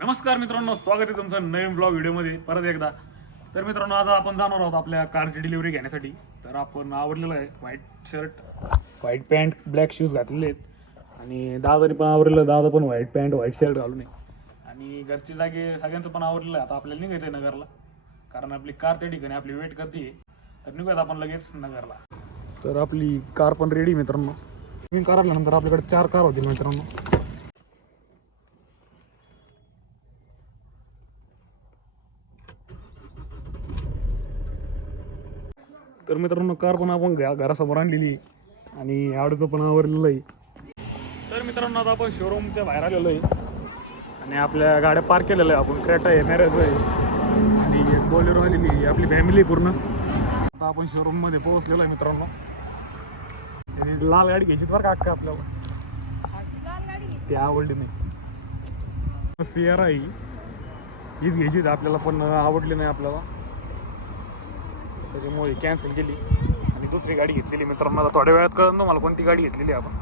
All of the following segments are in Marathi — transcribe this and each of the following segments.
नमस्कार मित्रांनो, स्वागत आहे तुमचं नवीन ब्लॉग व्हिडिओमध्ये परत एकदा. तर मित्रांनो, आज आपण जाणार आहोत आपल्या कारची डिलिव्हरी घेण्यासाठी. तर आपण आवडलेलं आहे white shirt, white pant, black shoes घातलेले आहेत आणि दादानी पण आवडलेलं. दादा पण व्हाईट पॅन्ट व्हाईट शर्ट घालून आहे आणि घरचे जागे सगळ्यांचं पण आवडलेलं आहे. आता आपल्याला निघायचं आहे नगरला, कारण आपली कार त्या ठिकाणी आपली वेट करते. तर निघूयात आपण लगेच नगरला. तर आपली कार पण रेडी मित्रांनो. नवीन कार आल्यानंतर आपल्याकडे 4 कार होतील मित्रांनो. तर मित्रांनो, कार पण आपण घरासमोर आणलेली आणि आडूचं पण आवरलेलं आहे. तर मित्रांनो, आता आपण शोरूमच्या बाहेर आलेलो आहे आणि आपल्या गाड्या पार्क केलेल्या आहे. आपण क्रेटा आहे, मॅरेज आहे आणि एक बोलेरो आलेली आहे. आपली फॅमिली पूर्ण. आता आपण शोरूममध्ये पोहोचलेलो आहे मित्रांनो. आणि लाल गाडी घ्यायची बरं का अक्का आपल्याला. ती आवडली नाही. सियारा आहे, हीच घ्यायची आपल्याला, पण आवडली नाही आपल्याला, त्याच्यामुळे कॅन्सल केली आणि दुसरी गाडी घेतलेली मित्रांनो. आता थोड्या वेळात कळून मला कोणती गाडी घेतलेली आपण.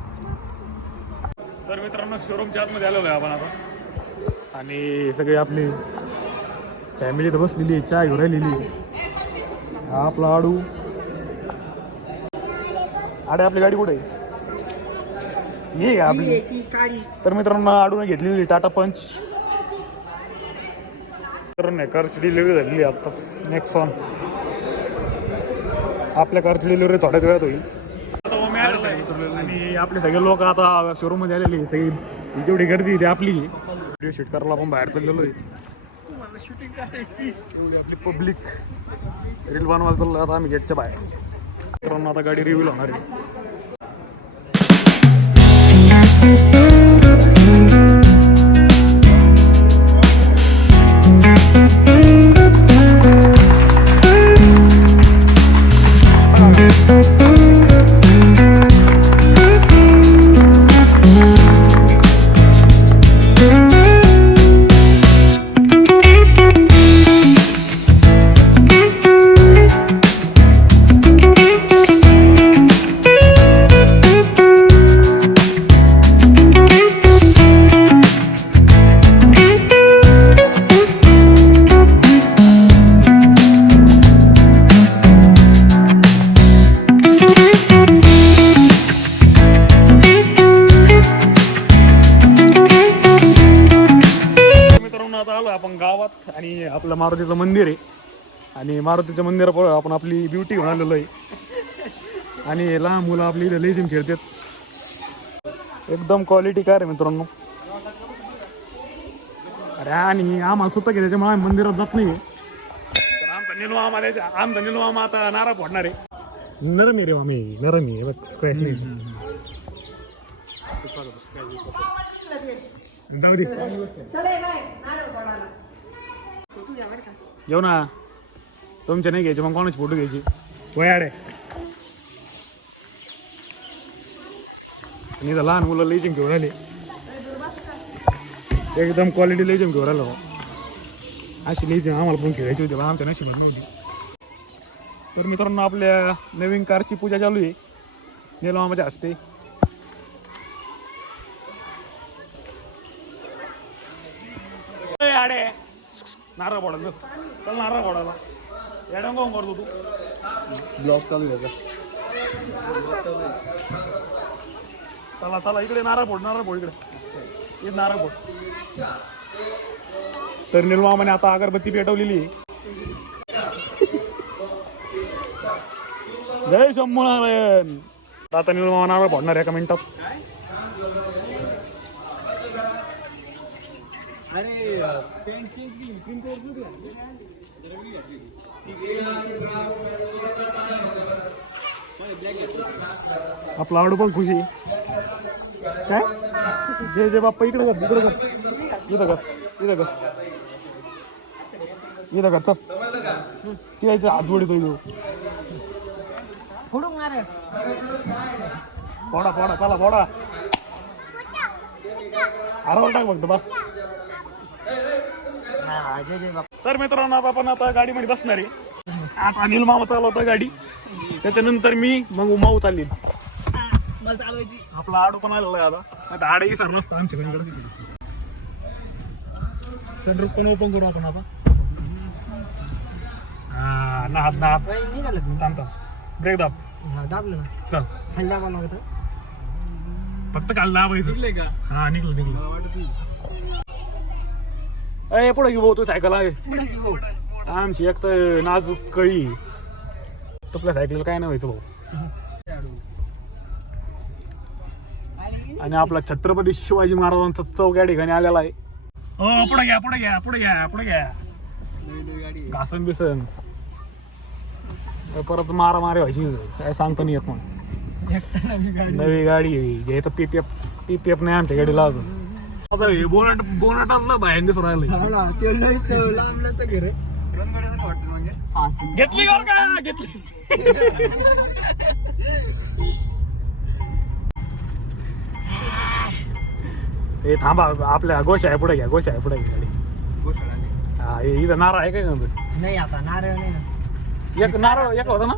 तर मित्रांनो, शोरूमच्या आतमध्ये आलेलो आहे आपण आता आणि सगळी आपली फॅमिली तर बसलेली आहे, चहा घेऊन राहिलेली आहे. हा आपला आडू. आडे आपली गाडी कुठे आहे? ये आपली. तर मित्रांनो, आडूने घेतलेली टाटा पंच. तर कारची डिलिव्हरी झालेली आताच. नेक्सॉन आपल्या कारची डिलिव्हरी थोड्याच वेळात होईल. आता मी आलेलो आहे आणि आपले सगळे लोक आता शोरूममध्ये आलेले. सगळी जेवढी गर्दी ती आपली. व्हिडिओ शूट करायला आपण बाहेर चाललेलो आहे. एवढी आपली पब्लिक रील बनवायला चाललो आता आम्ही गेटच्या बाहेर. मित्रांनो, आता गाडी रिव्ह्यू होणार आहे. आपण गावात आणि आपलं मारुतीचं मंदिर आहे आणि मारुतीच्या मंदिरापुढे आपण आपली ब्युटी घेऊन आलेलो आहे. आणि लहान मुलं आपली इथे लेझिम खेळतात. एकदम क्वालिटी कार आहे मित्रांनो. अरे आणि आम्हाला सुद्धा की त्याच्यामुळे आम्ही मंदिरात जात नाही. तर आमचा निलमामा आता नारळ फोडणार आहे. नरमी रे मामी, नरमी बघ, स्क्रॅच नाही. जाऊ दे, घेऊ ना. तुमच्या नाही घ्यायचे मग कोणाची फोटो घ्यायची? वयाडे आणि इथं लहान मुलं लेझिम घेऊन राहिले. एकदम क्वालिटी लेझिम घेऊन राहिलो. अशी लेझिम आम्हाला पण खेळायची होती, पण आमच्या नशिबात नव्हती. तर मित्रांनो, आपल्या नवीन कारची पूजा चालू आहे निलमामाच्या हस्ते. आडे नारळ फोडायला चल, नारळ फोडायला या डोंगावून करतो तू. ब्लॉग चालू आहे. चला चला इकडे नारळ फोड, नारळ फोड इकडे. नारळ फोड. तर निलमामाने आता अगरबत्ती पेटवलेली आहे. जय शंभू नारायण. आता निलमामा नारळ फोडणार एका मिनिटात. आपला आडू पण खुशी काय. जय जय बाप्पा. इकडे कर, इकडे कर, इथं कर, इथं कर, इथं कर. चल ती यायचं हात जोडी तो फोडा फोडा, चला फोडा. हरवलं टाक फक्त बस. तर मित्रांनो, आपण आता गाडीमध्ये बसणार आहे. आता अनिल मामा चालवता गाडी, त्याच्यानंतर मी मग उमाऊ चालली. आपला आडू पण आलेला आहे आता. आडही सर नसतं आमच्याकडे. सनरूफ पण ओपन करू आपण आता. हा नाद थांब ब्रेक दाब. दाबलं ना. चल खाली दाबा लागतं. फक्त काल दाबायचं. हा निघलं. अय पुढे घेऊ तू सायकल आहे आमची एक तर नाजूक कळी. तुला सायकल काय नाही व्हायचं भाऊ. आणि आपला छत्रपती शिवाजी महाराजांचा चौक या ठिकाणी आलेला आहे. हो पुढे घ्या घासन बिसन परत मारामारी व्हायची काय सांगता नाही येत. मग नवी गाडी घ्यायचं पीपीएफ नाही आमच्या गाडीला अजून. बोनाटातलं बाहेर दिसून राहिलं. घेतली का घेतली. हे थांबा आपल्या गोशाळ्या पुढे घ्या पुढे घ्या गाडी. हा इथं नारळ आहे काय नाही आता नारळ नाही ना. एक नारळ एक होता ना.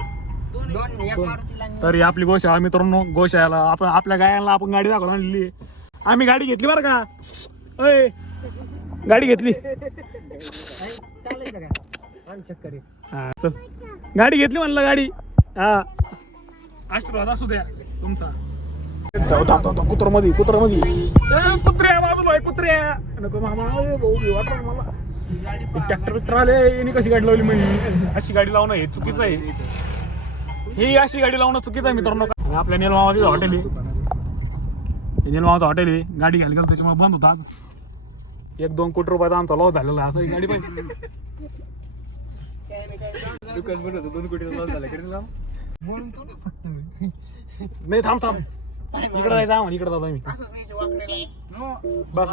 दोन एक मारुतीला आणि तरी आपली गोशाळा मित्रांनो गोशाळ्याला आपण आपल्या गायांना आपण गाडी दाखवून आणलेली आहे. आम्ही गाडी घेतली बरं का. अय गाडी घेतली. चालायचं काय आण चक्कर आहे. हा चल गाडी घेतली म्हणलं गाडी. हा आशीर्वाद असू द्या तुमचा. कुत्र मध्ये कुत्र्या बाजूला आहे कुत्र्या नको मामा भाऊ वाटत मला. ट्रॅक्टर बिक्टर आले यांनी कशी गाडी लावली म्हणजे अशी गाडी लावणं हे चुकीचं आहे. ही अशी गाडी लावणं चुकीचं आहे मित्रांनो. आपल्या नेलमामाचं हॉटेल आहे. नेलमामाचं हॉटेल आहे. गाडी घ्यायला गेलं त्याच्यामुळे बंद होता. आज 1-2 कोटी रुपयाचा आमचा लॉस झालेला आहे. असं गाडी पाहिजे दुकान बनवतो 2 कोटीचा लॉस झाला. नाही थांब इकडे जायचं आम्हाला. इकडे जातो आम्ही. बस.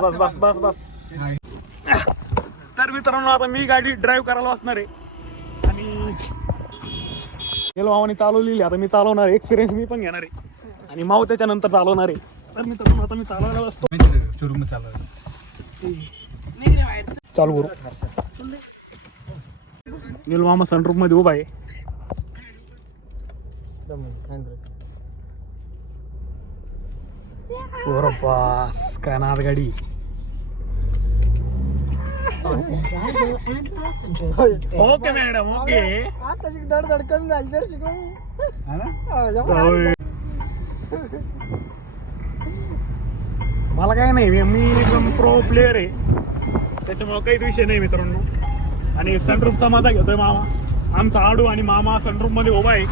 तर मित्रांनो आता मी गाडी ड्राईव्ह करायला असणार आहे आणि मामाने चालवलेली. आता मी चालवणार आहे. एक्सपिरियन्स मी पण घेणार आहे आणि माऊ त्याच्यानंतर चालवणार आहे. तर मित्रांनो आता मी चालवायला बसतो. शोरूम चालू करू. मामा सनरूफ मध्ये उभा आहे. बस काय ना गाडी. Okay madam okay. आता धड कमी झाली तर शिकवणी. मला काय नाही मी एकदम प्रो प्लेअर आहे त्याच्यामुळे काहीच विषय नाही मित्रांनो. आणि सनरूफचा मजा घेतोय मामा. आमचा आडू आणि मामा सनरूफ मध्ये उभा आहे.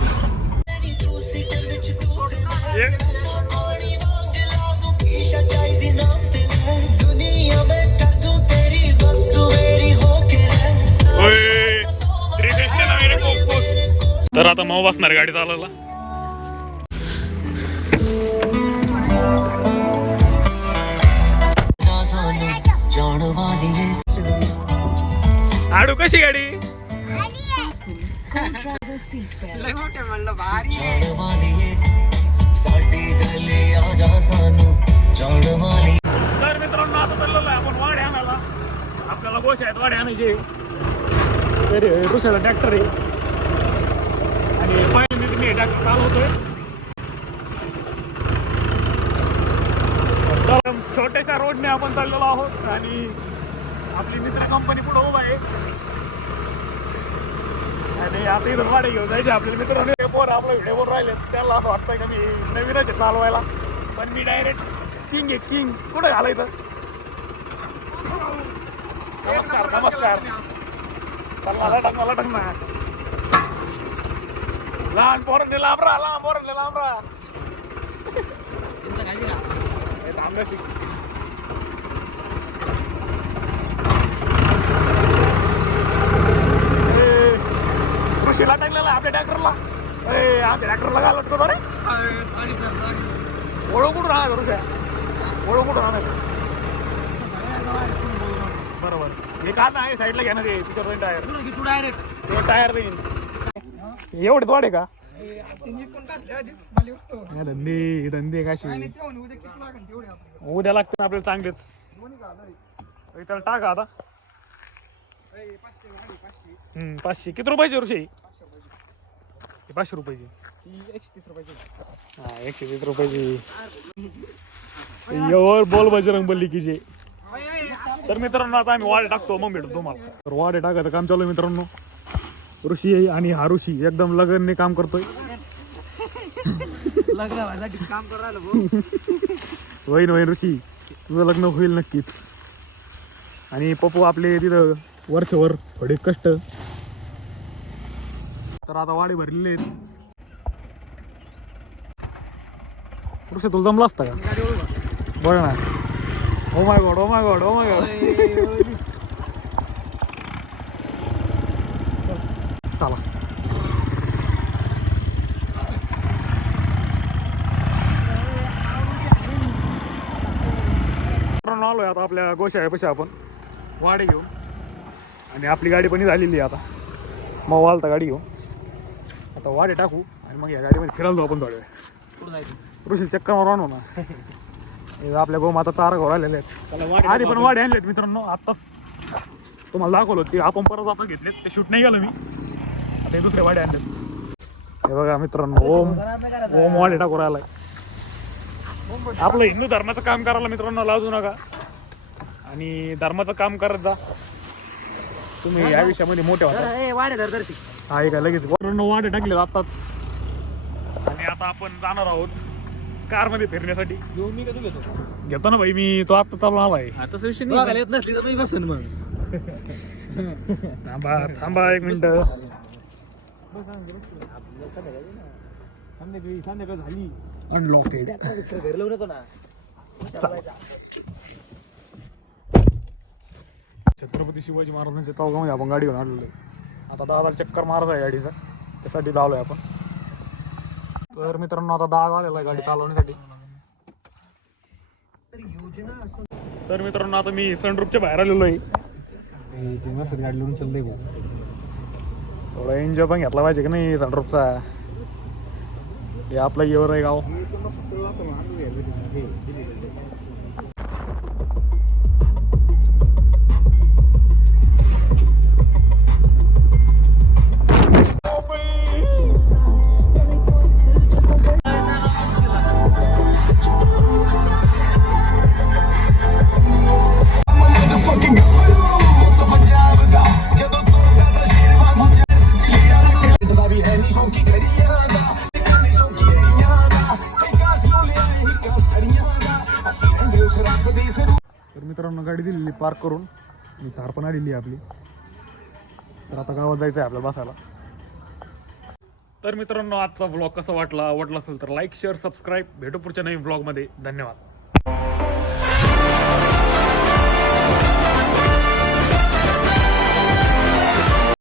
तर आता माऊ बसणार गाडी चालवायला. आडू कशी गाडी. तर मित्रांनो आता चाललेलो आहे आपण वाडे आणायला. आपल्याला गोशाळ्यात वाडे आणायचे. तरी दुसऱ्याला ट्रॅक्टर आहे आणि पहिले मी ट्रॅक्टर चालवतोय. छोट्याशा रोडने आपण चाललेलो आहोत आणि आपली मित्र कंपनी पुढे उभा आहे. आणि आता इथं गाडी घेऊन जायचे आपल्याला मित्रांनो. पोर आपला व्हिडिओ बनवून राहिले त्याला असं वाटतंय का मी नवीनच आहे चालवायला. पण मी डायरेक्ट किंग कुठं घालायचं. नमस्कार मला टाकणार. लहान पोरांनी लांब राहा. थांबण्याशी कृषीला टाकलेला आपल्या ट्रॅक्टरला. आपल्या ट्रॅक्टरला घालत रे. ओळख कुठून राहणार ऋषा. ओळख कुठून राहणार. बरोबर हे का नाही साईडला घेणार आहे. तिच्या टायर टायर देईन. एवढेच वाढे का धंदे काशी. उद्या लागते आपल्याला चांगलेच. त्याला टाका आता. 500 किती रुपयाची ऋषी. 500 रुपयाची. 130 रुपयाची. हा 130 रुपयाची. बोल बजरंग बली की जे. तर मित्रांनो आता आम्ही वाडे टाकतो मग भेटतो तुम्हाला. तर वाडे टाकायचं काम चालू आहे मित्रांनो. ऋषी आणि हा ऋषी एकदम लगनने काम करतोय. लग्न व्हायसाठी काम करू राहिलो भाऊ. होईन होईन ऋषी, तुझं लग्न होईल नक्कीच. आणि पप्पू आपले तिथं वरच्यावर थोडे कष्ट. तर आता वाडे भरलेले आहेत. ऋषी तुला जमला असता का बघ ना. Oh my God, oh my God, oh my God. चला आलोय आता आपल्या गोशाळेपाशी आपण वाडे घेऊन. आणि आपली गाडी पण झालेली आहे आता. मग वालता गाडी घेऊन आता वाडे टाकू आणि मग या गाडीमध्ये फिरायला जाऊ आपण थोड्या वेळ. कुठं जायचं? ऋषी चक्कर मारून आणू ना. हे आपल्या गोमाता चारा घोर आलेले आहेत. आधी पण वाडे आणलेत मित्रांनो. आत्ताच तुम्हाला दाखवलं ते आपण परत आता घेतलेत. ते शूट नाही गेलं मी. आता हे दुसरे वाडे आणलेत. हे बघा मित्रांनो, ओम ओम वाडे टाकू राहिलाय. आपलं हिंदू धर्माचं काम करायला मित्रांनो लाजू नका. आणि धर्माचं काम करत जा तुम्ही. या विषयामध्ये मोठे होता. वाढे धर धरती. आहे का लगेच मित्रांनो वाडे टाकले आत्ताच. आणि आता आपण जाणार आहोत कारमध्ये फिरण्यासाठी. मी का तू घेतो? घेतो ना भाई मी. तो आत्ता चालून आलाय. तसं विषय नाही. येत नसली तर तुम्ही बसन मग. थांबा थांबा एक मिनिट. संध्याकाळी झाली. अनलॉकेड. घर लावून येतो ना. छत्रपती शिवाजी महाराजांच्या चौकामध्ये आपण गाडी घेऊन आलेलो आहे. आता दादा चक्कर मारत आहे गाडीचा. त्यासाठी धावलोय आपण. तर मित्रांनो आता दादा आलेला आहे गाडी चालवण्यासाठी. तर मित्रांनो आता मी सनरूफच्या बाहेर आलेलो आहे. गाडी लावून चाललंय भाऊ. थोडा एन्जॉय पण घेतला पाहिजे की नाही सनरूफचा. हे आपलं येवर आहे गाव. तर मित्रांनो गाडी दिलेली पार्क करून. मी थार पण आलेली आहे आपली. तर आता गावात जायचं आहे आपल्याला बसायला. तर मित्रांनो आजचा व्लॉग कसा वाटला, आवडला असेल तर लाईक शेअर सबस्क्राईब. भेटू पुढच्या नवीन व्लॉगमध्ये. धन्यवाद.